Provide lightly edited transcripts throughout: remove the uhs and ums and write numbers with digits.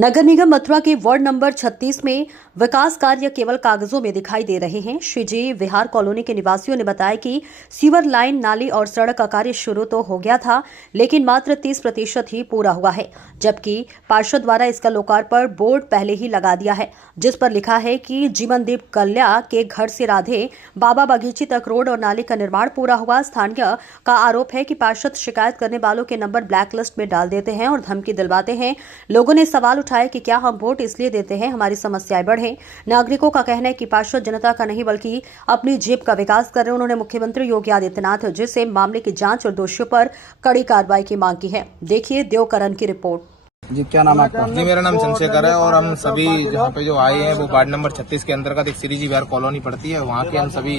नगर निगम मथुरा के ward number 36 में विकास कार्य केवल कागजों में दिखाई दे रहे हैं। श्री जी विहार कॉलोनी के निवासियों ने बताया कि सीवर लाइन, नाली और सड़क का कार्य शुरू तो हो गया था, लेकिन मात्र 30% ही पूरा हुआ है, जबकि पार्षद द्वारा इसका लोकार्पण बोर्ड पहले ही लगा दिया है, जिस पर लिखा है कि जीवनदीप कल्या के घर से राधे बाबा बगीची तक रोड और नाली का निर्माण पूरा हुआ। स्थानीय का आरोप है कि पार्षद शिकायत करने वालों के नंबर ब्लैक लिस्ट में डाल देते हैं और धमकी दिलवाते हैं। लोगों ने सवाल उठाया कि क्या हम वोट इसलिए देते हैं हमारी समस्याएं बढ़े। नागरिकों का कहना है कि पार्षद जनता का नहीं बल्कि अपनी जेब का विकास कर रहे हैं। उन्होंने मुख्यमंत्री योगी आदित्यनाथ जी से मामले की जांच और दोषियों पर कड़ी कार्रवाई की मांग की है। देखिए देवकरण की रिपोर्ट। जी, क्या नाम है आपका? जी, मेरा नाम चंद्रशेखर है और हम सभी यहाँ पे जो आए हैं वो वार्ड नंबर 36 के अंतर्गत एक श्री जी विहार कॉलोनी पड़ती है, वहाँ के हम सभी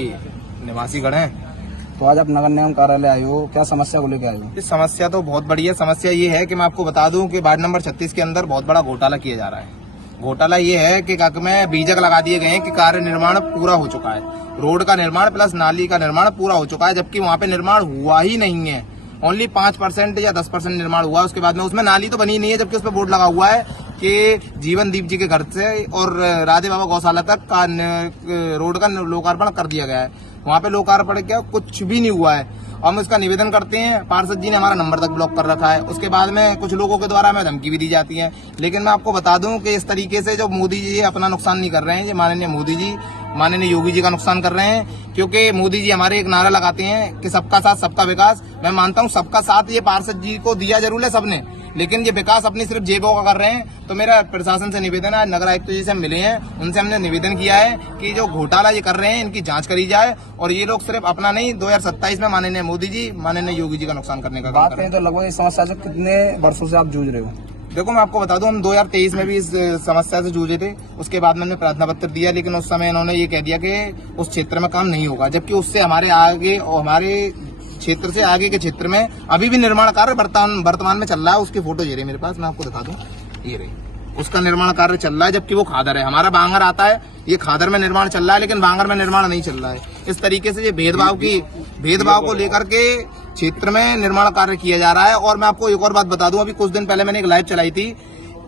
निवासीगण हैं। तो आज आप नगर निगम कार्यालय आए हो, क्या समस्या को लेकर आए हो? इस समस्या तो बहुत बड़ी है। समस्या ये है कि मैं आपको बता दूं कि वार्ड नंबर 36 के अंदर बहुत बड़ा घोटाला किया जा रहा है। घोटाला ये है कि में बीजक लगा दिए गए हैं कि कार्य निर्माण पूरा हो चुका है, रोड का निर्माण प्लस नाली का निर्माण पूरा हो चुका है, जबकि वहाँ पे निर्माण हुआ ही नहीं है। ओनली 5% या 10% निर्माण हुआ। उसके बाद में उसमें नाली तो बनी नहीं है, जबकि उस पर बोर्ड लगा हुआ है कि जीवनदीप जी के घर से और राधे बाबा गौशाला तक का रोड का लोकार्पण कर दिया गया है। वहाँ पे लोकार्पण क्या कुछ भी नहीं हुआ है। हम इसका निवेदन करते हैं, पार्षद जी ने हमारा नंबर तक ब्लॉक कर रखा है। उसके बाद में कुछ लोगों के द्वारा हमें धमकी भी दी जाती है। लेकिन मैं आपको बता दूं कि इस तरीके से जो मोदी जी अपना नुकसान नहीं कर रहे हैं, ये माननीय मोदी जी, माननीय योगी जी का नुकसान कर रहे हैं। क्योंकि मोदी जी हमारे एक नारा लगाते हैं कि सबका साथ सबका विकास। मैं मानता हूँ सबका साथ ये पार्षद जी को दिया जरूर है सबने, लेकिन ये विकास अपनी सिर्फ जेबों का कर रहे हैं। तो मेरा प्रशासन से निवेदन है, नगर आयुक्त जी से हम मिले हैं, उनसे हमने निवेदन किया है कि जो घोटाला ये कर रहे हैं इनकी जांच करी जाए और ये लोग सिर्फ अपना नहीं 2027 में माननीय मोदी जी, माननीय योगी जी का नुकसान करने का काम कर रहे हैं। तो लगभग इस समस्या से कितने वर्षों से आप जूझ रहे हो? देखो, मैं आपको बता दूं, हम 2023 में भी इस समस्या से जूझे थे। उसके बाद में हमने प्रार्थना पत्र दिया, लेकिन उस समय इन्होंने ये कह दिया कि उस क्षेत्र में काम नहीं होगा, जबकि उससे हमारे आगे और हमारे क्षेत्र से आगे के क्षेत्र में अभी भी निर्माण कार्य वर्तमान में चल रहा है। उसकी फोटो ये रही मेरे पास, मैं आपको दिखा दूं, ये रही, उसका निर्माण कार्य चल रहा है, जबकि वो खादर है। हमारा बांगर आता है, ये खादर में निर्माण चल रहा है, लेकिन बांगर में निर्माण नहीं चल रहा है। इस तरीके से ये भेदभाव को लेकर के क्षेत्र में निर्माण कार्य किया जा रहा है। और मैं आपको एक और बात बता दूं, अभी कुछ दिन पहले मैंने एक लाइव चलाई थी,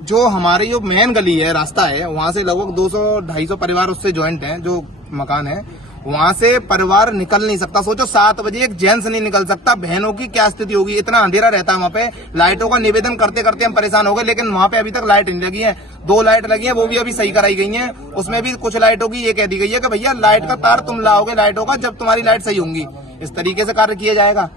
जो हमारी जो मेन गली है, रास्ता है, वहां से लगभग 200-250 परिवार उससे ज्वाइंट हैं, जो मकान है, वहां से परिवार निकल नहीं सकता। सोचो 7 बजे एक जेंट्स नहीं निकल सकता, बहनों की क्या स्थिति होगी। इतना अंधेरा रहता है वहां पे। लाइटों का निवेदन करते करते हम परेशान हो गए, लेकिन वहां पे अभी तक लाइट नहीं लगी है। 2 लाइट लगी है, वो भी अभी सही कराई गई है। उसमें भी कुछ लाइटों की ये कह दी गई है कि भैया लाइट का तार तुम लाओगे लाइटों का जब तुम्हारी लाइट सही होंगी। इस तरीके से कार्य किया जाएगा।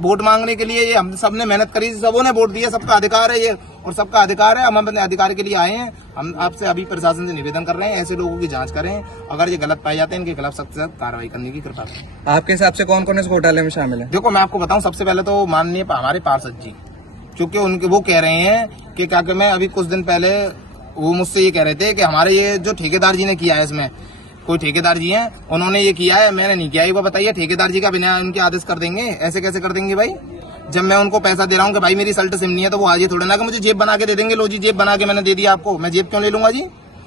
वोट मांगने के लिए ये हम सबने मेहनत करी, सबों ने वोट दिया, सबका अधिकार है ये, और सबका अधिकार है। हम अपने अधिकार के लिए आए हैं। हम आपसे अभी प्रशासन से निवेदन कर रहे हैं, ऐसे लोगों की जांच करें। अगर ये गलत पाए जाते हैं, इनके खिलाफ सख्त से सख्त कार्रवाई करने की कृपा करें। आपके हिसाब से कौन कौन इस घोटाले में शामिल है? देखो, मैं आपको बताऊं, सबसे पहले तो माननीय हमारे पार्षद जी, क्योंकि उनके वो कह रहे हैं कि क्या कि मैं अभी कुछ दिन पहले वो मुझसे ये कह रहे थे कि हमारे ये जो ठेकेदार जी ने किया है, इसमें कोई ठेकेदार जी हैं, उन्होंने ये किया है, मैंने नहीं किया। एक बार बताइए, ठेकेदार जी का बिना उनके आदेश कर देंगे? ऐसे कैसे कर देंगे भाई? जब मैं उनको पैसा दे रहा हूँ कि भाई मेरी सल्ट सिम नहीं है, तो वो आज ये थोड़ा ना कि मुझे जेब बना के दे देंगे। लो जी, जेब बना के मैंने दे दिया आपको, मैं जेब क्यों ले लूंगा जी?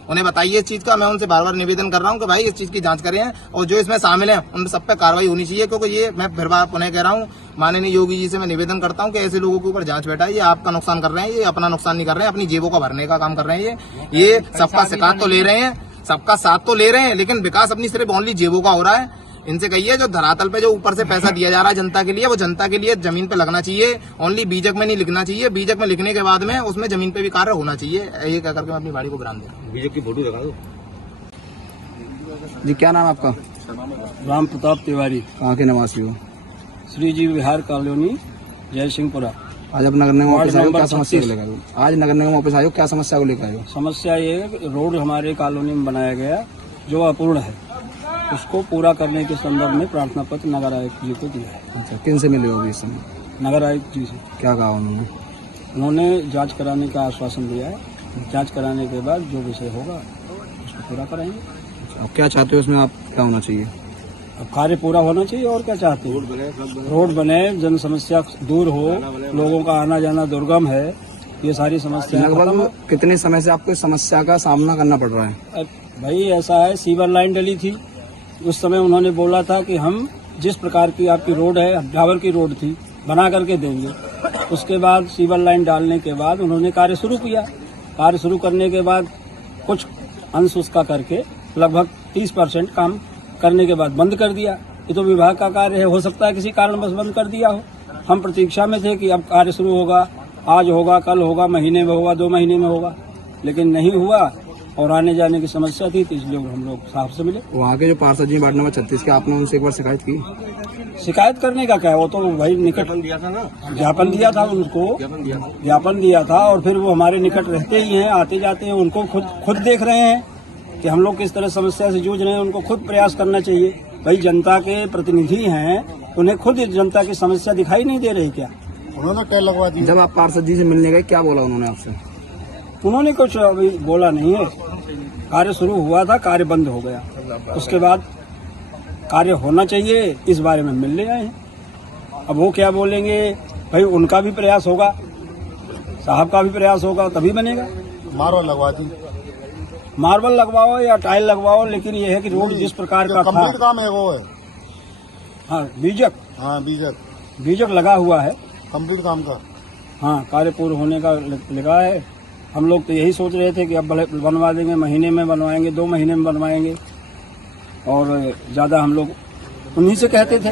उन्हें बताइए इस चीज का। मैं उनसे बार बार निवेदन कर रहा हूँ कि भाई इस चीज की जांच करें और जो इसमें शामिल है उन सब पे कार्रवाई होनी चाहिए। क्योंकि ये मैं फिर बार पुनः कह रहा हूँ, माननीय योगी जी से मैं निवेदन करता हूँ कि ऐसे लोगों के ऊपर जांच बैठाए। ये आपका नुकसान कर रहे हैं, ये अपना नुकसान नहीं कर रहे हैं, अपनी जेबों का भरने का काम कर रहे हैं। ये सबका शिकायत तो ले रहे हैं, सबका साथ तो ले रहे हैं, लेकिन विकास अपनी सिर्फ ओनली जेबों का हो रहा है। इनसे कहिए जो धरातल पे जो ऊपर से पैसा दिया जा रहा है जनता के लिए, वो जनता के लिए जमीन पे लगना चाहिए। ओनली बीजक में नहीं लिखना चाहिए। बीजक में लिखने के बाद में उसमें जमीन पे भी कार्य होना चाहिए। ये कह करके मैं अपनी गाड़ी को विराम दे। बीजक की फोटो दिखा दो। जी, क्या नाम है आपका? राम प्रताप तिवारी, कहाँ के निवासी हो? श्री जी विहार कॉलोनी, जय सिंहपुरा। आज आप नगर निगम ऑफिस आयो, क्या समस्या को लेकर? आज नगर निगम ऑफिस आयो, क्या समस्या को लेकर आयो? समस्या ये है कि रोड हमारे कॉलोनी में बनाया गया जो अपूर्ण है, उसको पूरा करने के संदर्भ में प्रार्थना पत्र नगर आयुक्त जी को दिया है। अच्छा, किन से मिले हो अभी इस समय? नगर आयुक्त जी से। क्या कहा उन्होंने? उन्होंने जांच कराने का आश्वासन दिया है। जांच कराने के बाद जो विषय होगा उसको पूरा कराएंगे। अब क्या चाहते हो इसमें? आप क्या होना चाहिए? अब कार्य पूरा होना चाहिए, और क्या चाहते हैं? रोड बने, जन समस्या दूर हो, लोगों का आना जाना दुर्गम है, ये सारी समस्या। लगभग कितने समय से आपको इस समस्या का सामना करना पड़ रहा है? भाई ऐसा है, सीवर लाइन डली थी उस समय, उन्होंने बोला था कि हम जिस प्रकार की आपकी रोड है, डाबर की रोड थी, बना करके देंगे। उसके बाद सीवर लाइन डालने के बाद उन्होंने कार्य शुरू किया, कार्य शुरू करने के बाद कुछ अंश उसका करके लगभग 30% काम करने के बाद बंद कर दिया। ये तो विभाग का कार्य है, हो सकता है किसी कारणवश बंद कर दिया हो। हम प्रतीक्षा में थे कि अब कार्य शुरू होगा, आज होगा, कल होगा, महीने में होगा, 2 महीने में होगा, लेकिन नहीं हुआ और आने जाने की समस्या थी, तो इसलिए हम लोग साहब से मिले। वहाँ के जो पार्षद जी वार्ड नंबर 36 के, आपने उनसे एक बार शिकायत की? शिकायत करने का क्या है, वो तो भाई निकट ज्ञापन दिया था उनको, ज्ञापन दिया था और फिर वो हमारे निकट रहते ही हैं, आते जाते हैं, उनको खुद देख रहे हैं कि हम लोग किस तरह समस्या से जूझ रहे हैं। उनको खुद प्रयास करना चाहिए। भाई जनता के प्रतिनिधि हैं, उन्हें खुद जनता की समस्या दिखाई नहीं दे रही क्या? उन्होंने टैल लगवा दी। जब आप पार्षद जी से मिलने गए, क्या बोला उन्होंने आपसे? उन्होंने कुछ अभी बोला नहीं है। कार्य शुरू हुआ था, कार्य बंद हो गया, उसके बाद कार्य होना चाहिए, इस बारे में मिलने आए हैं। अब वो क्या बोलेंगे, भाई उनका भी प्रयास होगा, साहब का भी प्रयास होगा, तभी बनेगा। मार्बल लगवा दी। मार्बल लगवाओ या टाइल लगवाओ, लेकिन ये है कि रोड जिस प्रकार का था, काम है वो है। हाँ बीजक, हाँ बीजक लगा हुआ है, कंप्लीट काम का। हाँ कार्य पूर्ण होने का लगा है। हम लोग तो यही सोच रहे थे कि अब बनवा देंगे, महीने में बनवाएंगे, 2 महीने में बनवाएंगे, और ज्यादा हम लोग उन्हीं से कहते थे।